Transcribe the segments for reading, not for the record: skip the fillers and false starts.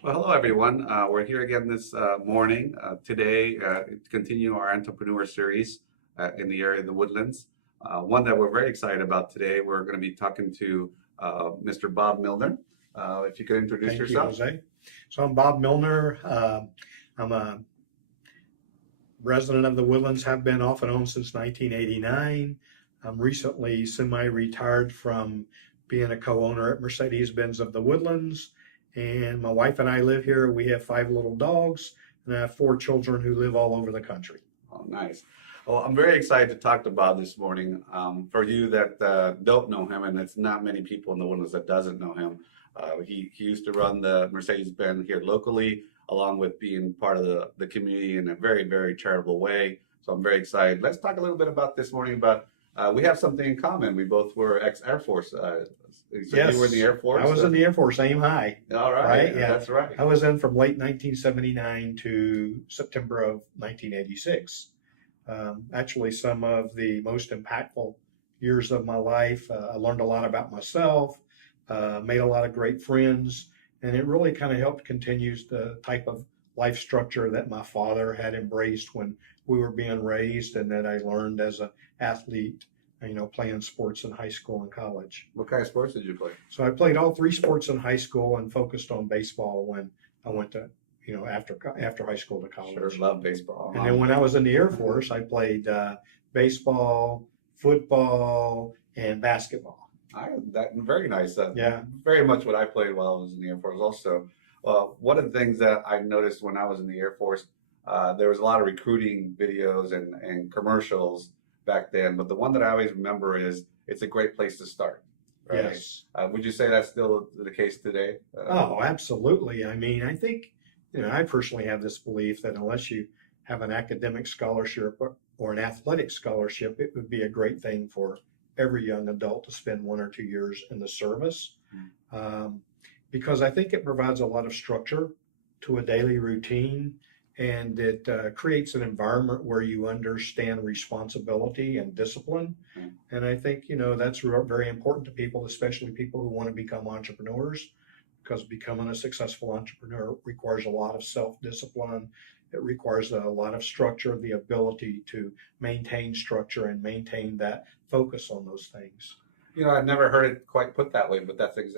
Well, hello everyone. We're here again this morning today to continue our entrepreneur series in the area of the Woodlands. One that we're very excited about today. We're going to be talking to Mr. Bob Milner. If you could introduce Thank you, yourself. Jose. So I'm Bob Milner. I'm a resident of the Woodlands, have been off and on since 1989. I'm recently semi-retired from being a co-owner at Mercedes-Benz of the Woodlands. And my wife and I live here. We have 5 little dogs, and I have 4 children who live all over the country. Oh, nice. Well, I'm very excited to talk to Bob this morning. For you that don't know him, and it's not many people in the Woodlands that doesn't know him, he used to run the Mercedes-Benz here locally, along with being part of the community in a very, very charitable way. So I'm very excited. Let's talk a little bit about this morning about we have something in common. We both were ex-Air Force. So Yes, you were in the Air Force? I was in the Air Force, aim high. All right, Right, yeah. That's right. I was in from late 1979 to September of 1986. Actually, some of the most impactful years of my life. I learned a lot about myself, made a lot of great friends, and it really kind of helped continue the type of life structure that my father had embraced when we were being raised, and that I learned as an athlete, playing sports in high school and college. What kind of sports did you play? So I played all 3 sports in high school and focused on baseball when I went to, after high school to college. Sure, love baseball. And then when I was in the Air Force, I played baseball, football, and basketball. That very nice. Yeah. Very much what I played while I was in the Air Force. Also, one of the things that I noticed when I was in the Air Force, there was a lot of recruiting videos and commercials back then. But the one that I always remember is it's a great place to start. Right? Yes. Would you say that's still the case today? Oh, absolutely. I mean, I think, I personally have this belief that unless you have an academic scholarship or an athletic scholarship, it would be a great thing for every young adult to spend 1 or 2 years in the service. Because I think it provides a lot of structure to a daily routine, and it creates an environment where you understand responsibility and discipline. And I think, that's very important to people, especially people who want to become entrepreneurs, because becoming a successful entrepreneur requires a lot of self-discipline. It requires a lot of structure, the ability to maintain structure and maintain that focus on those things. I've never heard it quite put that way, but that's an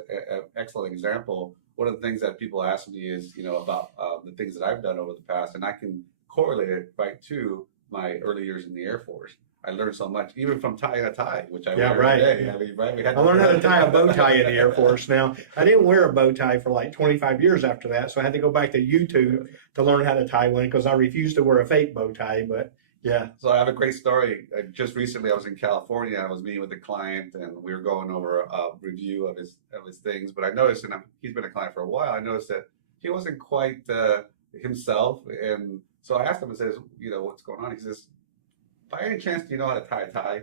excellent example. One of the things that people ask me is, about the things that I've done over the past, and I can correlate it right to my early years in the Air Force. I learned so much, even from tying a tie, which I wear right. every day. Yeah. I mean, right? I learned how to tie a bow tie in the Air Force. Now, I didn't wear a bow tie for like 25 years after that, so I had to go back to YouTube to learn how to tie one because I refused to wear a fake bow tie. But yeah. So I have a great story. Just recently, I was in California. I was meeting with a client, and we were going over a review of his things. But I noticed, and he's been a client for a while. I noticed that he wasn't quite himself, and so I asked him. I says, what's going on? He says, by any chance, do you know how to tie a tie?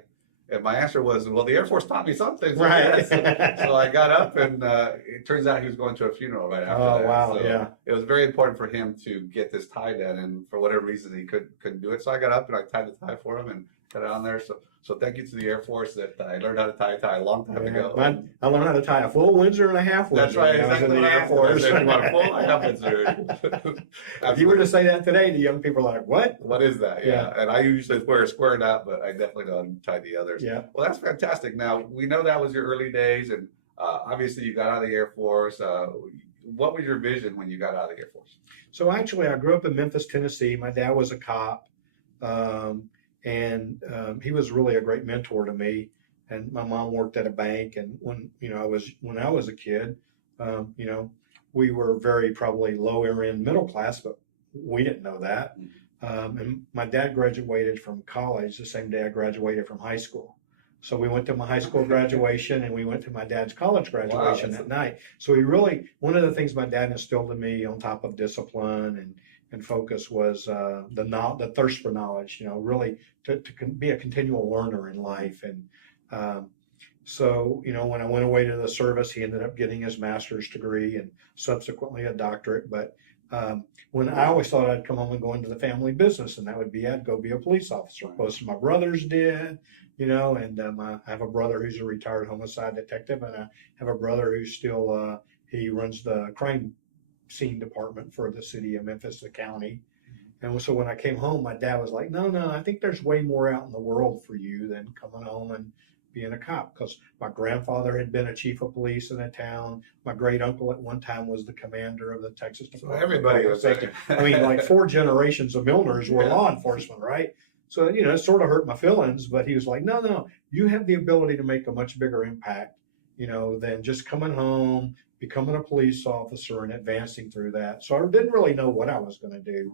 And my answer was, well, the Air Force taught me something. Right. So I got up, and it turns out he was going to a funeral right after that. Oh, wow, so yeah. It was very important for him to get this tie done, and for whatever reason, he couldn't do it. So I got up, and I tied the tie for him and got it on there. So thank you to the Air Force that I learned how to tie a tie a long time ago. I learned how to tie a full Windsor and a half Windsor. That's right. Exactly. When I was in the Air Force. If you want a full, I have Windsor. If you were to say that today, the young people are like, what? What is that? Yeah. And I usually wear a square knot, but I definitely know how to tie the others. Yeah. Well, that's fantastic. Now, we know that was your early days, and obviously you got out of the Air Force. What was your vision when you got out of the Air Force? So actually, I grew up in Memphis, Tennessee. My dad was a cop, and he was really a great mentor to me. And my mom worked at a bank. And when I was a kid, we were very probably lower end middle class, but we didn't know that. And my dad graduated from college the same day I graduated from high school. So we went to my high school graduation and we went to my dad's college graduation that night. So one of the things my dad instilled in me on top of discipline and focus was the thirst for knowledge, really to be a continual learner in life. And so, when I went away to the service, he ended up getting his master's degree and subsequently a doctorate. But when I always thought I'd come home and go into the family business, and that would be I'd go be a police officer. Most of my brothers did, and I have a brother who's a retired homicide detective, and I have a brother who's still he runs the crime scene department for the city of Memphis, the county. And so when I came home, my dad was like, no, I think there's way more out in the world for you than coming home and being a cop. Because my grandfather had been a chief of police in a town. My great uncle at one time was the commander of the Texas So Department. everybody was Safety. I mean, like 4 generations of Milners were law enforcement, right? So, it sort of hurt my feelings, but he was like, no, you have the ability to make a much bigger impact, than just coming home, becoming a police officer and advancing through that. So I didn't really know what I was going to do.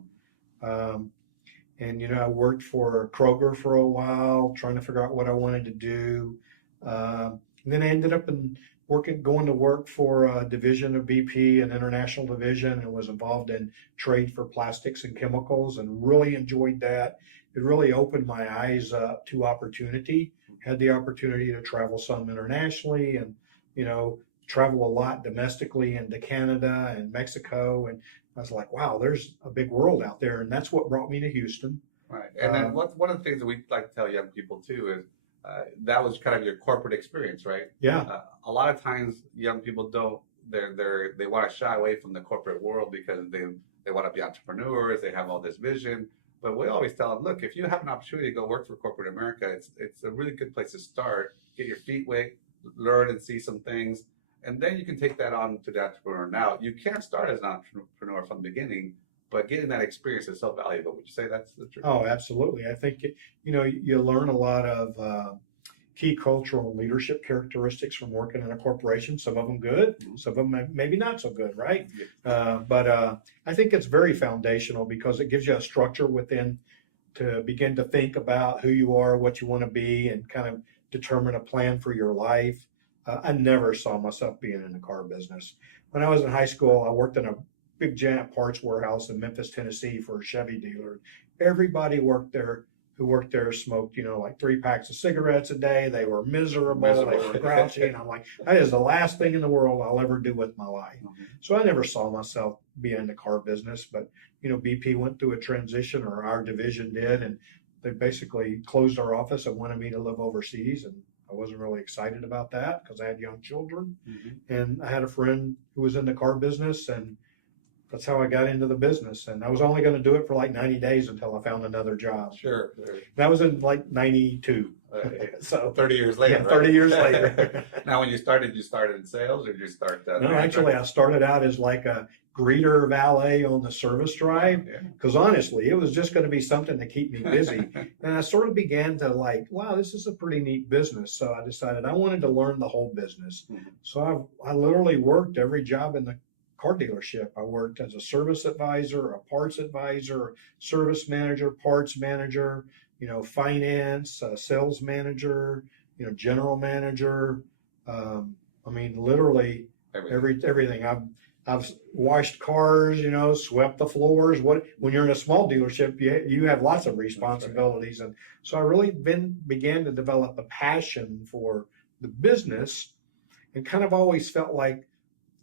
And I worked for Kroger for a while, trying to figure out what I wanted to do. And then I ended up going to work for a division of BP, an international division, and was involved in trade for plastics and chemicals, and really enjoyed that. It really opened my eyes up to opportunity. Had the opportunity to travel some internationally, and travel a lot domestically into Canada and Mexico, and I was like, wow, there's a big world out there, and that's what brought me to Houston. Right. And then one of the things that we like to tell young people too is that was kind of your corporate experience, right? Yeah. A lot of times young people they want to shy away from the corporate world because they want to be entrepreneurs, they have all this vision. But we always tell them, look, if you have an opportunity to go work for corporate America, it's a really good place to start, get your feet wet, learn and see some things. And then you can take that on to the entrepreneur. Now, you can't start as an entrepreneur from the beginning, but getting that experience is so valuable. Would you say that's the truth? Oh, absolutely. I think, you learn a lot of key cultural and leadership characteristics from working in a corporation. Some of them good, some of them maybe not so good, right? But I think it's very foundational because it gives you a structure within to begin to think about who you are, what you want to be, and kind of determine a plan for your life. I never saw myself being in the car business. When I was in high school, I worked in a big giant parts warehouse in Memphis, Tennessee for a Chevy dealer. Everybody who worked there smoked, like 3 packs of cigarettes a day. They were miserable. They were grouchy. And I'm like, that is the last thing in the world I'll ever do with my life. So I never saw myself being in the car business. But, BP went through a transition, or our division did, and they basically closed our office and wanted me to live overseas. And I wasn't really excited about that because I had young children. And I had a friend who was in the car business, and that's how I got into the business. And I was only going to do it for like 90 days until I found another job. Sure. That was in like 92. So 30 years later. Yeah, 30 years later. Now, when you started in sales, or did you start? No, actually, I started out as like a greeter valet on the service drive, because honestly, it was just going to be something to keep me busy. And I sort of began to like, wow, this is a pretty neat business. So I decided I wanted to learn the whole business. So I literally worked every job in the car dealership. I worked as a service advisor, a parts advisor, service manager, parts manager, finance, sales manager, general manager. I mean, literally everything. I've washed cars, swept the floors. When you're in a small dealership, you have lots of responsibilities. And so I really began to develop a passion for the business, and kind of always felt like,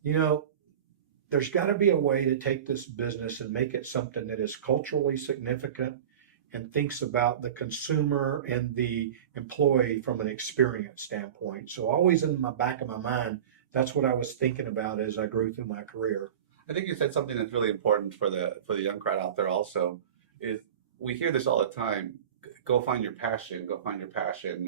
there's got to be a way to take this business and make it something that is culturally significant and thinks about the consumer and the employee from an experience standpoint. So always in the back of my mind, that's what I was thinking about as I grew through my career. I think you said something that's really important for the young crowd out there also, is we hear this all the time, go find your passion,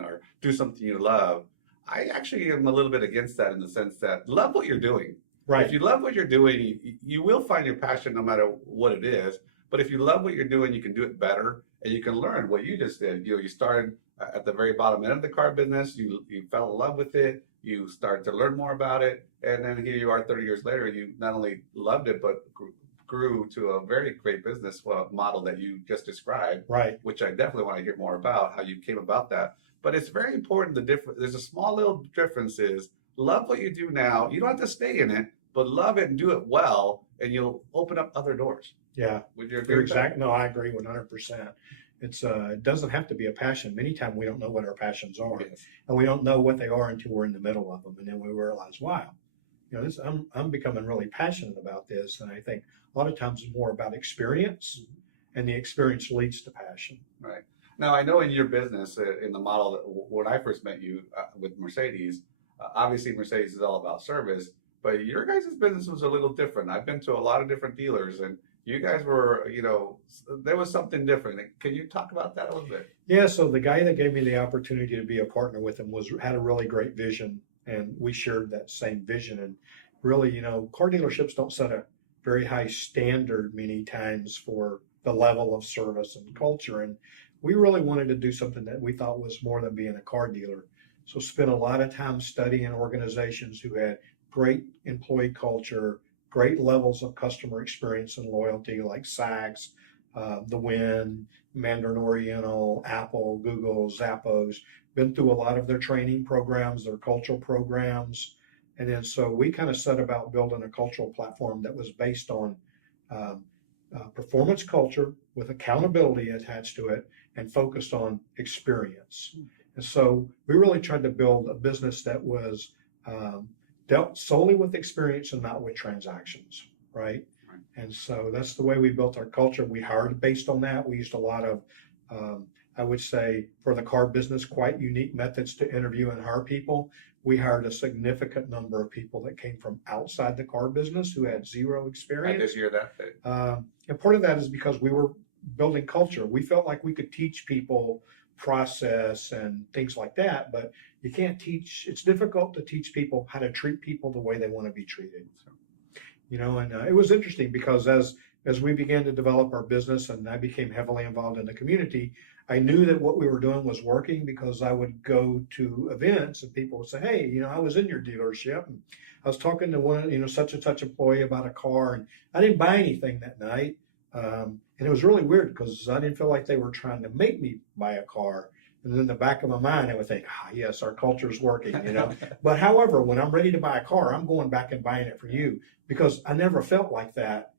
or do something you love. I actually am a little bit against that in the sense that love what you're doing. Right. If you love what you're doing, you will find your passion no matter what it is. But if you love what you're doing, you can do it better, and you can learn what you just did. You started at the very bottom end of the car business. You fell in love with it. You start to learn more about it, and then here you are 30 years later. You not only loved it, but grew to a very great business model that you just described. Right. Which I definitely want to hear more about, how you came about that. But it's very important. There's a small little difference is love what you do now. You don't have to stay in it, but love it and do it well, and you'll open up other doors. Yeah. Would you agree with that? No, I agree 100%. It doesn't have to be a passion. Many times we don't know what our passions are, and we don't know what they are until we're in the middle of them, and then we realize, wow, I'm becoming really passionate about this. And I think a lot of times it's more about experience, and the experience leads to passion. Right. Now, I know in your business, in the model that when I first met you with Mercedes, obviously Mercedes is all about service, But your guys' business was a little different. I've been to a lot of different dealers, and you guys were, there was something different. Can you talk about that a little bit? Yeah, so the guy that gave me the opportunity to be a partner with him had a really great vision, and we shared that same vision. And really, car dealerships don't set a very high standard many times for the level of service and culture. And we really wanted to do something that we thought was more than being a car dealer. So spent a lot of time studying organizations who had great employee culture, great levels of customer experience and loyalty, like Saks, The Win, Mandarin Oriental, Apple, Google, Zappos. Been through a lot of their training programs, their cultural programs. And then so we kind of set about building a cultural platform that was based on performance culture with accountability attached to it and focused on experience. And so we really tried to build a business that was dealt solely with experience and not with transactions, right? And so that's the way we built our culture. We hired based on that. We used a lot of, I would say, for the car business, quite unique methods to interview and hire people. We hired a significant number of people that came from outside the car business who had zero experience. I did hear that. And part of that is because we were building culture. We felt like we could teach people process and things like that, but you can't teach. It's difficult to teach people how to treat people the way they want to be treated. And it was interesting because as we began to develop our business and I became heavily involved in the community, I knew that what we were doing was working because I would go to events and people would say, hey, I was in your dealership and I was talking to one, such and such employee about a car, and I didn't buy anything that night. And it was really weird because I didn't feel like they were trying to make me buy a car. And in the back of my mind, I would think, yes, our culture is working, But however, when I'm ready to buy a car, I'm going back and buying it for you because I never felt like that,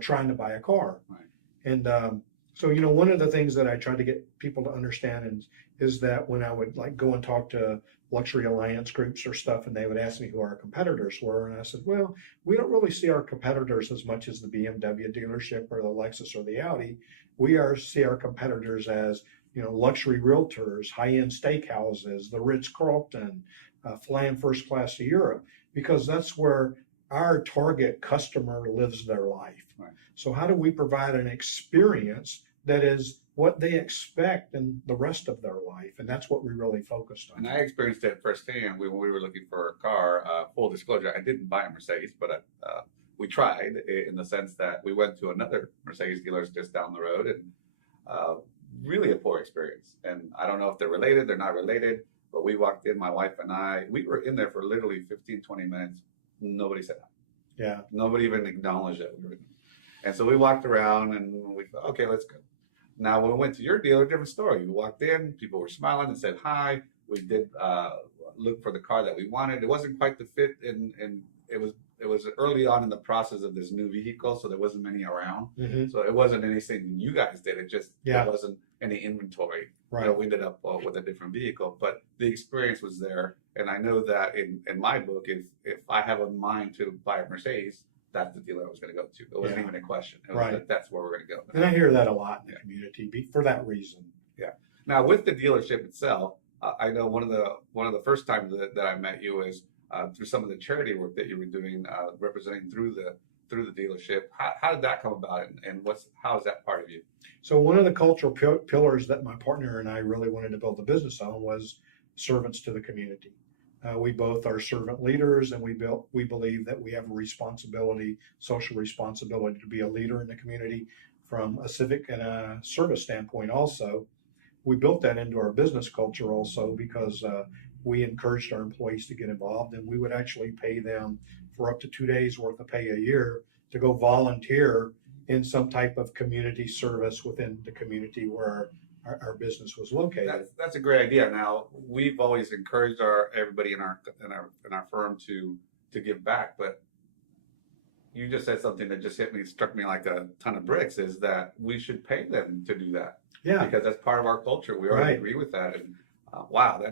trying to buy a car. Right. And so, one of the things that I tried to get people to understand is that when I would go and talk to luxury alliance groups or stuff, and they would ask me who our competitors were, and I said, well, we don't really see our competitors as much as the BMW dealership or the Lexus or the Audi. We see our competitors as luxury realtors, high-end steakhouses, the Ritz-Carlton, flying first class to Europe, because that's where our target customer lives their life. Right. So how do we provide an experience that is what they expect in the rest of their life? And that's what we really focused on. And I experienced it firsthand when we were looking for a car. Full disclosure, I didn't buy a Mercedes, but we tried in the sense that we went to another Mercedes dealers just down the road, and really a poor experience. And I don't know if they're related, they're not related, but we walked in, my wife and I, we were in there for literally 15, 20 minutes. Nobody said that. Yeah. Nobody even acknowledged that we were in there. And so we walked around and we thought, okay, let's go. Now, when we went to your dealer, different story. We walked in, people were smiling and said hi. We did look for the car that we wanted. It wasn't quite the fit, and it was early on in the process of this new vehicle, so there wasn't many around. Mm-hmm. So it wasn't anything you guys did. It just there wasn't any inventory. Right. We ended up with a different vehicle, but the experience was there. And I know that in my book, if I have a mind to buy a Mercedes, that's the dealer I was going to go to. It wasn't even a question. It was that's where we're going to go. And I hear that a lot in the community for that reason. Yeah. Now with the dealership itself, I know one of the first times that I met you was through some of the charity work that you were doing, representing through the dealership. How did that come about, and how is that part of you? So one of the cultural pillars that my partner and I really wanted to build the business on was servants to the community. We both are servant leaders, and we believe that we have a responsibility, social responsibility, to be a leader in the community from a civic and a service standpoint. Also, we built that into our business culture also because we encouraged our employees to get involved, and we would actually pay them for up to 2 days worth of pay a year to go volunteer in some type of community service within the community where our business was located. That's a great idea. Now, we've always encouraged everybody in our firm to give back, but you just said something that just struck me like a ton of bricks, is that we should pay them to do that. Yeah. Because that's part of our culture. We already agree with that. And wow,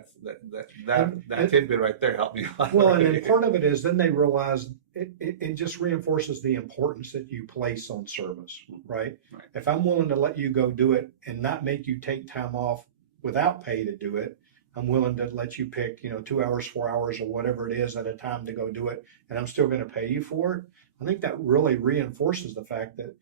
that tidbit right there helped me a lot. Well, and then part of it is then they realize it just reinforces the importance that you place on service, right? If I'm willing to let you go do it and not make you take time off without pay to do it, I'm willing to let you pick, 2 hours, 4 hours, or whatever it is at a time to go do it, and I'm still going to pay you for it. I think that really reinforces the fact that,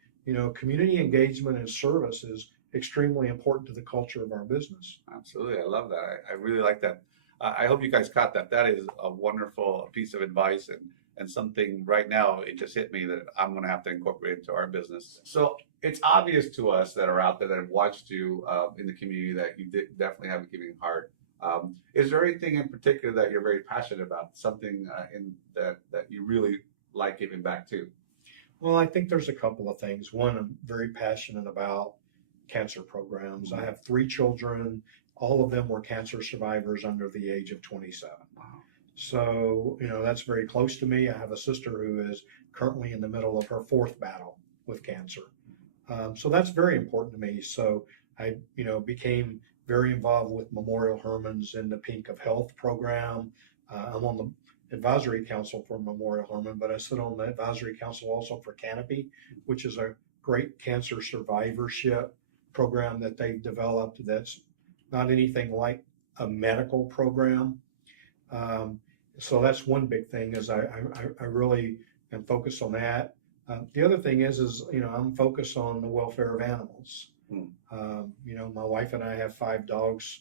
community engagement and service is extremely important to the culture of our business. Absolutely. I love that. I really like that. I hope you guys caught that. That is a wonderful piece of advice and something right now, it just hit me that I'm going to have to incorporate into our business. So it's obvious to us that are out there that have watched you in the community that you definitely have a giving heart. Is there anything in particular that you're very passionate about? Something in that you really like giving back to? Well, I think there's a couple of things. One, I'm very passionate about cancer programs. I have 3 children. All of them were cancer survivors under the age of 27. Wow. So, that's very close to me. I have a sister who is currently in the middle of her 4th battle with cancer. So that's very important to me. So I, became very involved with Memorial Hermann's in the Pink of Health program. I'm on the advisory council for Memorial Hermann, but I sit on the advisory council also for Canopy, which is a great cancer survivorship program that they've developed that's not anything like a medical program. So that's one big thing is I really am focused on that. The other thing is I'm focused on the welfare of animals. My wife and I have 5 dogs,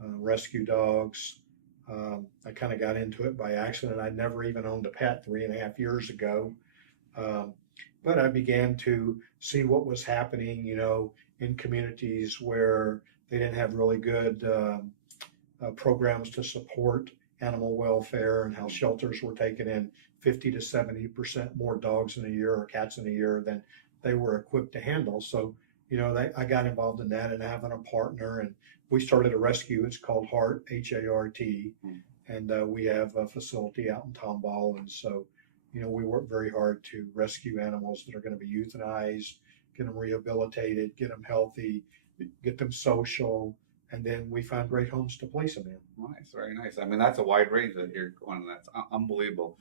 rescue dogs. I kind of got into it by accident. I'd never even owned a pet 3.5 years ago. But I began to see what was happening, in communities where they didn't have really good programs to support animal welfare, and how shelters were taking in 50 to 70% more dogs in a year or cats in a year than they were equipped to handle. So, I got involved in that and having a partner, and we started a rescue. It's called HART, H-A-R-T, and we have a facility out in Tomball. And so, we work very hard to rescue animals that are going to be euthanized, get them rehabilitated, get them healthy, get them social, and then we find great homes to place them in. Nice, very nice. I mean, that's a wide range that you're going. That's unbelievable.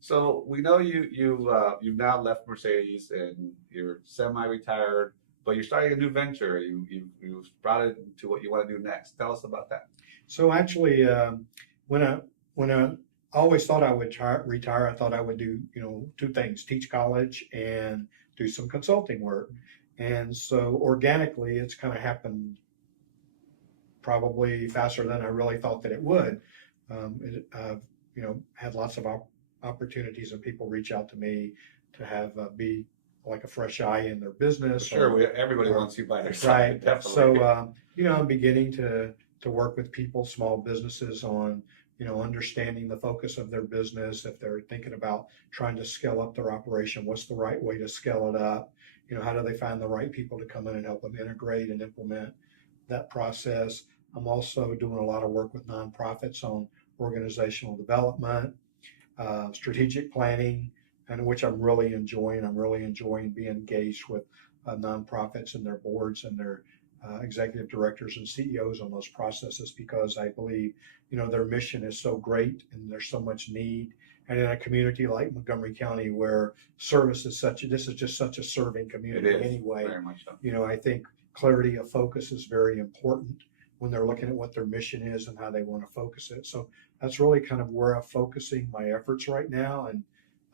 So we know you've now left Mercedes and you're semi-retired, but you're starting a new venture. You've brought it to what you want to do next. Tell us about that. So actually, when I always thought I would retire, I thought I would do 2 things: teach college and do some consulting work. And so organically, it's kind of happened probably faster than I really thought that it would. Had lots of opportunities and people reach out to me to have be like a fresh eye in their business. Sure, everybody wants you by their side. Right. Definitely. So, I'm beginning to work with people, small businesses, on understanding the focus of their business. If they're thinking about trying to scale up their operation, what's the right way to scale it up? How do they find the right people to come in and help them integrate and implement that process? I'm also doing a lot of work with nonprofits on organizational development, strategic planning, and which I'm really enjoying. I'm really enjoying being engaged with nonprofits and their boards and their executive directors and CEOs on those processes, because I believe, their mission is so great and there's so much need. And in a community like Montgomery County, where service is this is just such a serving community anyway. Very much so. I think clarity of focus is very important when they're looking at what their mission is and how they want to focus it. So that's really kind of where I'm focusing my efforts right now, and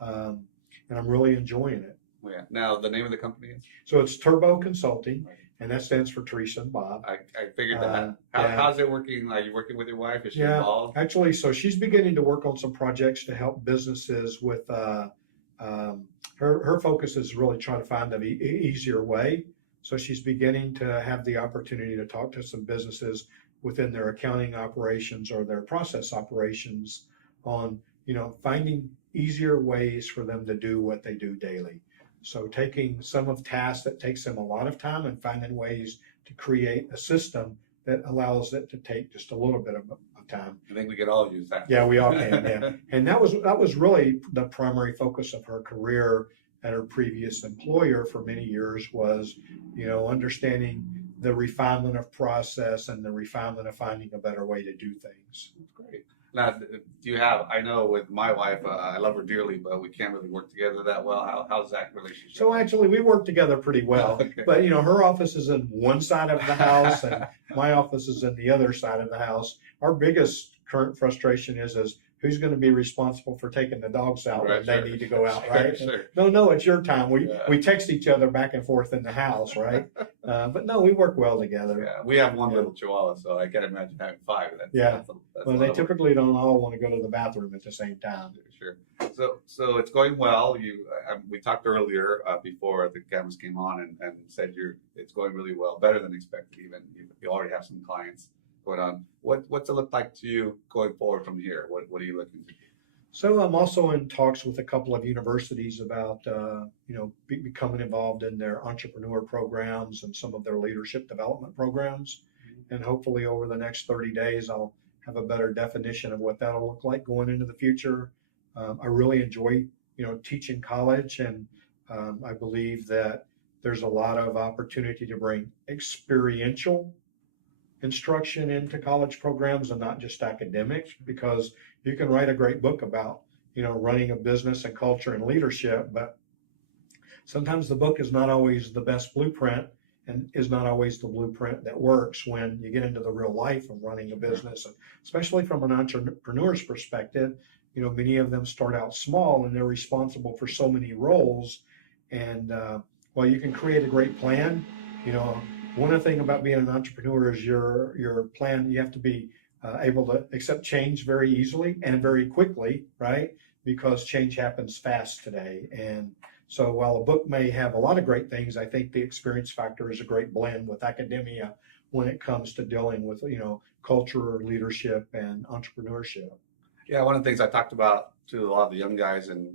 I'm really enjoying it. Yeah. Now, the name of the company is? So it's Turbo Consulting, and that stands for Teresa and Bob. I figured that. How's it working? Are you working with your wife? Is she involved? Actually, so she's beginning to work on some projects to help businesses with, her focus is really trying to find an easier way. So she's beginning to have the opportunity to talk to some businesses within their accounting operations or their process operations on, finding easier ways for them to do what they do daily. So taking some of tasks that takes them a lot of time and finding ways to create a system that allows it to take just a little bit of time. I think we could all use that. Yeah, we all can. Yeah. And that was really the primary focus of her career at her previous employer for many years, was, understanding the refinement of process and the refinement of finding a better way to do things. That's great. Now, do you have? I know with my wife, I love her dearly, but we can't really work together that well. How's that relationship? So actually, we work together pretty well. Okay. But her office is in one side of the house, and my office is in the other side of the house. Our biggest current frustration is who's going to be responsible for taking the dogs out when they need to go out, right? Sure. No, it's your time. Yeah. We text each other back and forth in the house, right? But no, we work well together. Yeah, we have one little chihuahua, so I can't imagine having five. That's Well, they typically don't all want to go to the bathroom at the same time. Sure. So it's going well. We talked earlier before the cameras came on and said it's going really well, better than expected. Even you already have some clients going on. What's it look like to you going forward from here? What are you looking to do? So I'm also in talks with a couple of universities about becoming involved in their entrepreneur programs and some of their leadership development programs. And hopefully over the next 30 days, I'll have a better definition of what that'll look like going into the future. I really enjoy, teaching college, and I believe that there's a lot of opportunity to bring experiential instruction into college programs and not just academic, because you can write a great book about, running a business and culture and leadership, but sometimes the book is not always the best blueprint and is not always the blueprint that works when you get into the real life of running a business, and especially from an entrepreneur's perspective. Many of them start out small and they're responsible for so many roles. And while you can create a great plan, one of the things about being an entrepreneur is your plan, you have to be able to accept change very easily and very quickly, right? Because change happens fast today. And so while a book may have a lot of great things, I think the experience factor is a great blend with academia when it comes to dealing with, culture, leadership, and entrepreneurship. Yeah, one of the things I talked about to a lot of the young guys and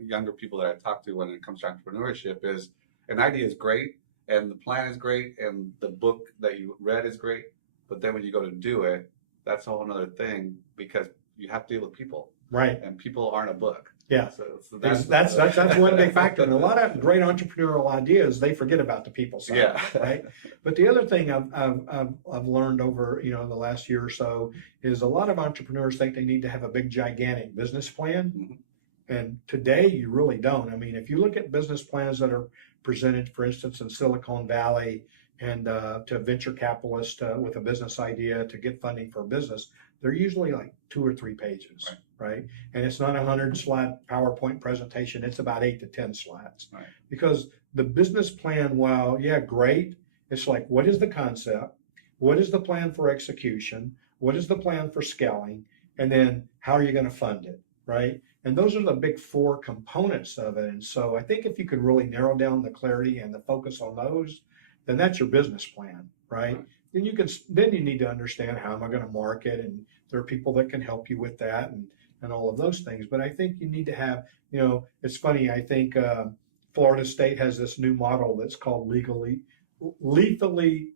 younger people that I talk to when it comes to entrepreneurship is an idea is great and the plan is great and the book that you read is great, but then when you go to do it, that's a whole other thing because you have to deal with people. Right. And people aren't a book. Yeah. So that's one big factor. And a lot of great entrepreneurial ideas, they forget about the people side, yeah. Right? But the other thing I've learned over, the last year or so is a lot of entrepreneurs think they need to have a big, gigantic business plan. Mm-hmm. And today you really don't. I mean, if you look at business plans that are presented, for instance, in Silicon Valley and to venture capitalists with a business idea to get funding for a business, they're usually like 2 or 3 pages, right? And it's not a 100-slide PowerPoint presentation. It's about 8 to 10 slides. Right. Because the business plan, while, great, it's like, what is the concept? What is the plan for execution? What is the plan for scaling? And then how are you going to fund it, right? And those are the big 4 components of it. And so I think if you can really narrow down the clarity and the focus on those, then that's your business plan, right? Then you need to understand, how am I going to market? And there are people that can help you with that and all of those things. But I think you need to have, it's funny, I think Florida State has this new model that's called lethally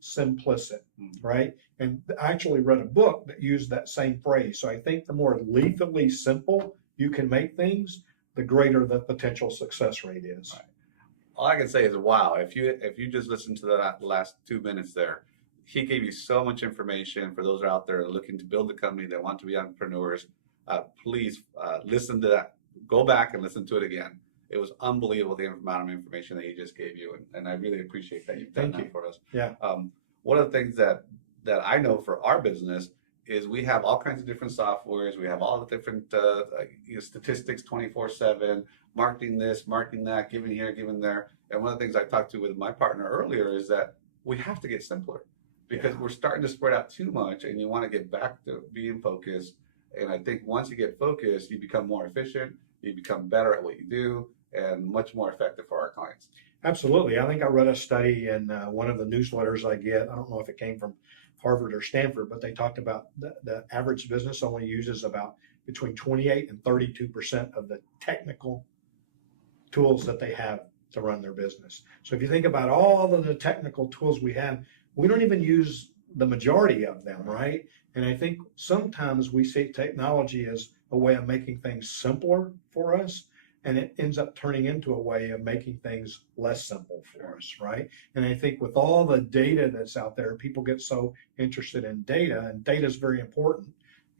simplistic, right? And I actually read a book that used that same phrase. So I think the more lethally simple you can make things, the greater the potential success rate is. Right. All I can say is, wow, if you just listen to the last 2 minutes there, he gave you so much information for those out there looking to build a company that want to be entrepreneurs. Please listen to that. Go back and listen to it again. It was unbelievable the amount of information that he just gave you, and I really appreciate that you've done that for us. Yeah. One of the things that I know for our business is we have all kinds of different softwares. We have all the different statistics 24/7, marketing this, marketing that, giving here, giving there. And one of the things I talked to with my partner earlier is that we have to get simpler because we're starting to spread out too much, and you want to get back to being focused. And I think once you get focused, you become more efficient, you become better at what you do, and much more effective for our clients. Absolutely. I think I read a study in one of the newsletters I get. I don't know if it came from Harvard or Stanford, but they talked about the average business only uses about between 28 and 32% of the technical tools that they have to run their business. So if you think about all of the technical tools we have, we don't even use the majority of them, right? And I think sometimes we see technology as a way of making things simpler for us, and it ends up turning into a way of making things less simple for us, right? And I think with all the data that's out there, people get so interested in data, and data is very important.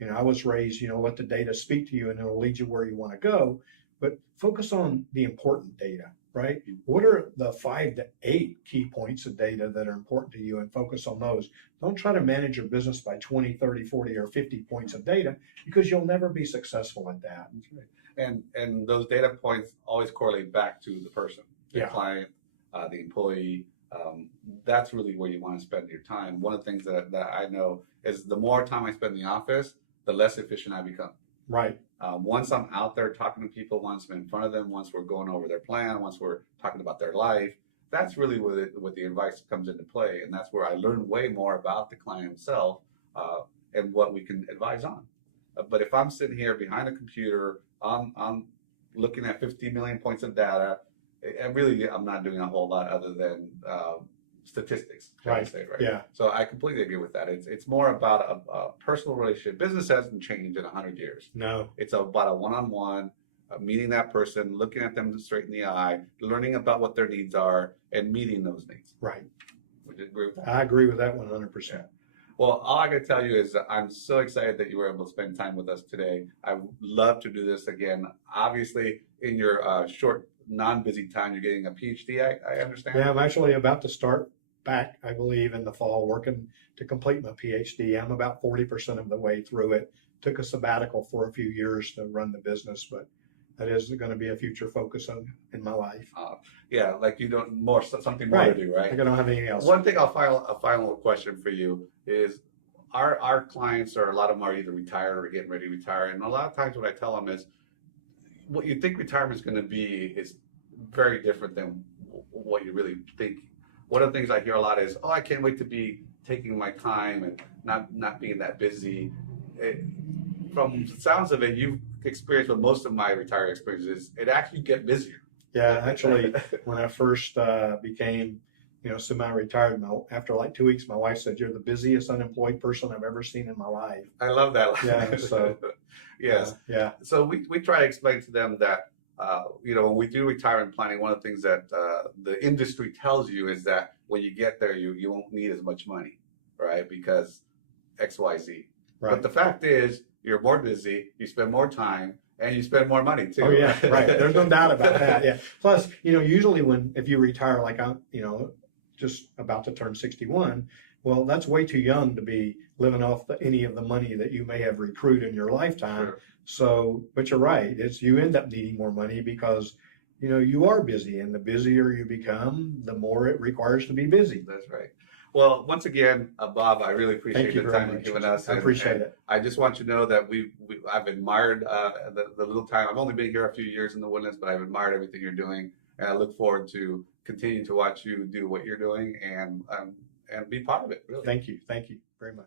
I was raised, let the data speak to you and it'll lead you where you want to go. But focus on the important data, right? What are the 5 to 8 key points of data that are important to you, and focus on those. Don't try to manage your business by 20, 30, 40, or 50 points of data, because you'll never be successful at that. That's right. And those data points always correlate back to the person, the client, the employee. That's really where you want to spend your time. One of the things that I know is the more time I spend in the office, the less efficient I become. Right. Once I'm out there talking to people, once I'm in front of them, once we're going over their plan, once we're talking about their life, that's really where the advice comes into play. And that's where I learn way more about the client himself and what we can advise on. But if I'm sitting here behind a computer, I'm looking at 50 million points of data, I'm not doing a whole lot other than statistics, right? Say, right? Yeah. So I completely agree with that. It's more about a personal relationship. Business hasn't changed in 100 years. No. It's about a one-on-one, meeting that person, looking at them straight in the eye, learning about what their needs are, and meeting those needs. Right. Would you agree with that? I agree with that 100%. Well, all I can tell you is that I'm so excited that you were able to spend time with us today. I would love to do this again. Obviously, in your short, non-busy time, you're getting a PhD, I understand? Yeah, I'm actually about to start back, I believe, in the fall, working to complete my PhD. I'm about 40% of the way through it. Took a sabbatical for a few years to run the business, but that is going to be a future focus in my life. Yeah, like you don't something more Right. to do, right? Like I don't have anything else. One thing a final question for you is our clients, or a lot of them are either retired or getting ready to retire, and a lot of times what I tell them is what you think retirement is going to be is very different than what you really think. One of the things I hear a lot is, "Oh, I can't wait to be taking my time and not being that busy." From the sounds of it, you've experienced what most of my retired experiences. It actually get busier. Yeah, actually, when I first became, semi-retired, after like 2 weeks, my wife said, "You're the busiest unemployed person I've ever seen in my life." I love that. Yeah. So. Yes. Yeah. So we try to explain to them that when we do retirement planning, one of the things that the industry tells you is that when you get there, you won't need as much money, right? Because X, Y, Z. Right. But the fact is, you're more busy, you spend more time, and you spend more money too. Oh yeah, right. There's no doubt about that. Yeah. Plus, usually if you retire, like I'm, just about to turn 61, well, that's way too young to be living off any of the money that you may have accrued in your lifetime. Sure. So, but you're right. You end up needing more money because, you are busy, and the busier you become, the more it requires to be busy. That's right. Well, once again, Bob, I really appreciate the time you've given us. I appreciate it. I just want you to know that I've admired the little time. I've only been here a few years in the wilderness, but I've admired everything you're doing, and I look forward to continuing to watch you do what you're doing and be part of it. Really. Thank you very much.